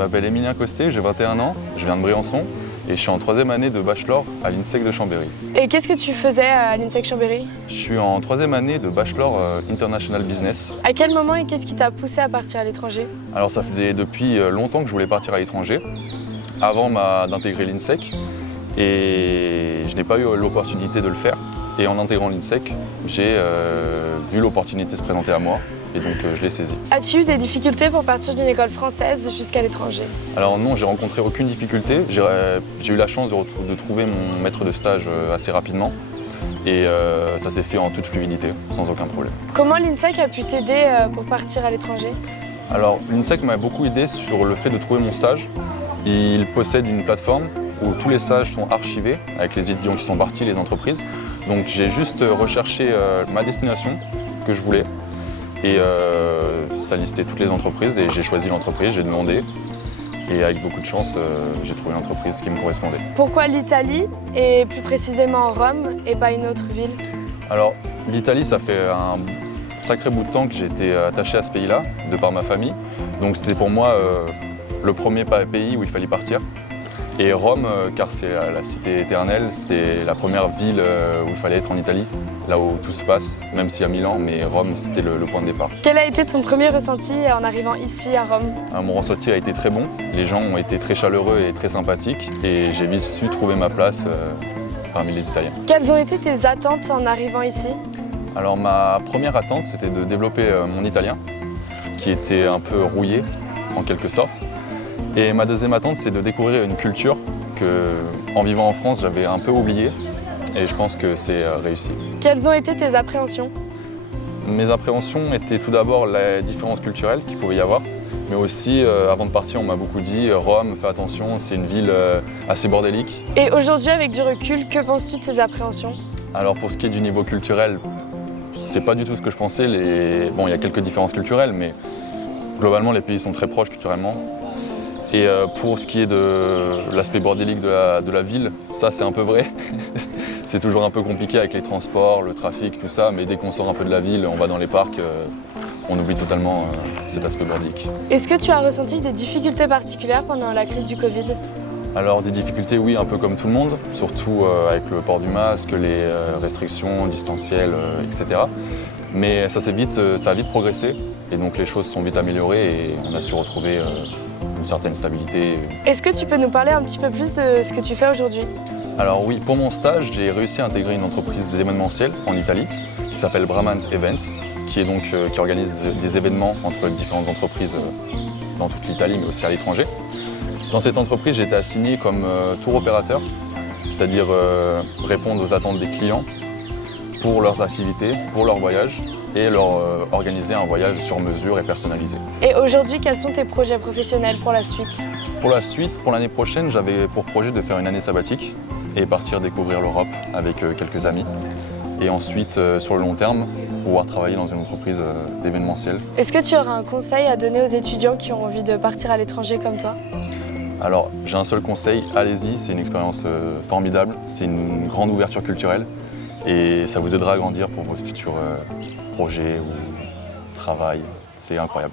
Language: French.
m'appelle Emilien Costé, j'ai 21 ans, je viens de Briançon et je suis en 3e année de bachelor à l'INSEC de Chambéry. Et qu'est-ce que tu faisais à l'INSEC Chambéry? Je suis en 3e année de bachelor International Business. À quel moment et qu'est-ce qui t'a poussé à partir à l'étranger? Alors ça faisait depuis longtemps que je voulais partir à l'étranger, avant d'intégrer l'INSEC, et je n'ai pas eu l'opportunité de le faire. Et en intégrant l'INSEC, j'ai vu l'opportunité se présenter à moi. Et donc je l'ai saisi. As-tu eu des difficultés pour partir d'une école française jusqu'à l'étranger? Alors non, j'ai rencontré aucune difficulté. J'ai eu la chance de trouver mon maître de stage assez rapidement. Et ça s'est fait en toute fluidité, sans aucun problème. Comment l'INSEC a pu t'aider pour partir à l'étranger? Alors l'INSEC m'a beaucoup aidé sur le fait de trouver mon stage. Il possède une plateforme où tous les stages sont archivés avec les étudiants qui sont partis, les entreprises. Donc j'ai juste recherché ma destination que je voulais. Et ça listait toutes les entreprises et j'ai choisi l'entreprise, j'ai demandé et avec beaucoup de chance, j'ai trouvé l'entreprise qui me correspondait. Pourquoi l'Italie et plus précisément Rome et pas une autre ville? Alors l'Italie, ça fait un sacré bout de temps que j'ai été attaché à ce pays-là, de par ma famille. Donc c'était pour moi le premier pays où il fallait partir. Et Rome, car c'est la cité éternelle, c'était la première ville où il fallait être en Italie, là où tout se passe, même s'il y a Milan, mais Rome c'était le point de départ. Quel a été ton premier ressenti en arrivant ici à Rome? Mon ressenti a été très bon, les gens ont été très chaleureux et très sympathiques, et j'ai vite su trouver ma place parmi les Italiens. Quelles ont été tes attentes en arrivant ici? Alors ma première attente, c'était de développer mon italien, qui était un peu rouillé, en quelque sorte. Et ma deuxième attente, c'est de découvrir une culture que, en vivant en France, j'avais un peu oubliée. Et je pense que c'est réussi. Quelles ont été tes appréhensions? Mes appréhensions étaient tout d'abord la différence culturelle qu'il pouvait y avoir. Mais aussi, avant de partir, on m'a beaucoup dit Rome, fais attention, c'est une ville assez bordélique. Et aujourd'hui, avec du recul, que penses-tu de ces appréhensions? Alors pour ce qui est du niveau culturel, c'est pas du tout ce que je pensais. Bon, il y a quelques différences culturelles, mais globalement, les pays sont très proches culturellement. Et pour ce qui est de l'aspect bordélique de la ville, ça c'est un peu vrai. C'est toujours un peu compliqué avec les transports, le trafic, tout ça, mais dès qu'on sort un peu de la ville, on va dans les parcs, on oublie totalement cet aspect bordélique. Est-ce que tu as ressenti des difficultés particulières pendant la crise du Covid? Alors des difficultés, oui, un peu comme tout le monde, surtout avec le port du masque, les restrictions distancielles, etc. Mais ça a vite progressé, et donc les choses sont vite améliorées et on a su retrouver une certaine stabilité. Est-ce que tu peux nous parler un petit peu plus de ce que tu fais aujourd'hui? Alors oui, pour mon stage, j'ai réussi à intégrer une entreprise d'événementiel en Italie qui s'appelle Bramant Events, qui organise des événements entre différentes entreprises dans toute l'Italie, mais aussi à l'étranger. Dans cette entreprise, j'ai été assigné comme tour opérateur, c'est-à-dire répondre aux attentes des clients pour leurs activités, pour leurs voyages, et leur organiser un voyage sur mesure et personnalisé. Et aujourd'hui, quels sont tes projets professionnels pour la suite? Pour la suite, pour l'année prochaine, j'avais pour projet de faire une année sabbatique et partir découvrir l'Europe avec quelques amis. Et ensuite, sur le long terme, pouvoir travailler dans une entreprise d'événementiel. Est-ce que tu auras un conseil à donner aux étudiants qui ont envie de partir à l'étranger comme toi? Alors, j'ai un seul conseil, allez-y, c'est une expérience formidable, c'est une grande ouverture culturelle. Et ça vous aidera à grandir pour vos futurs projets ou travail. C'est incroyable.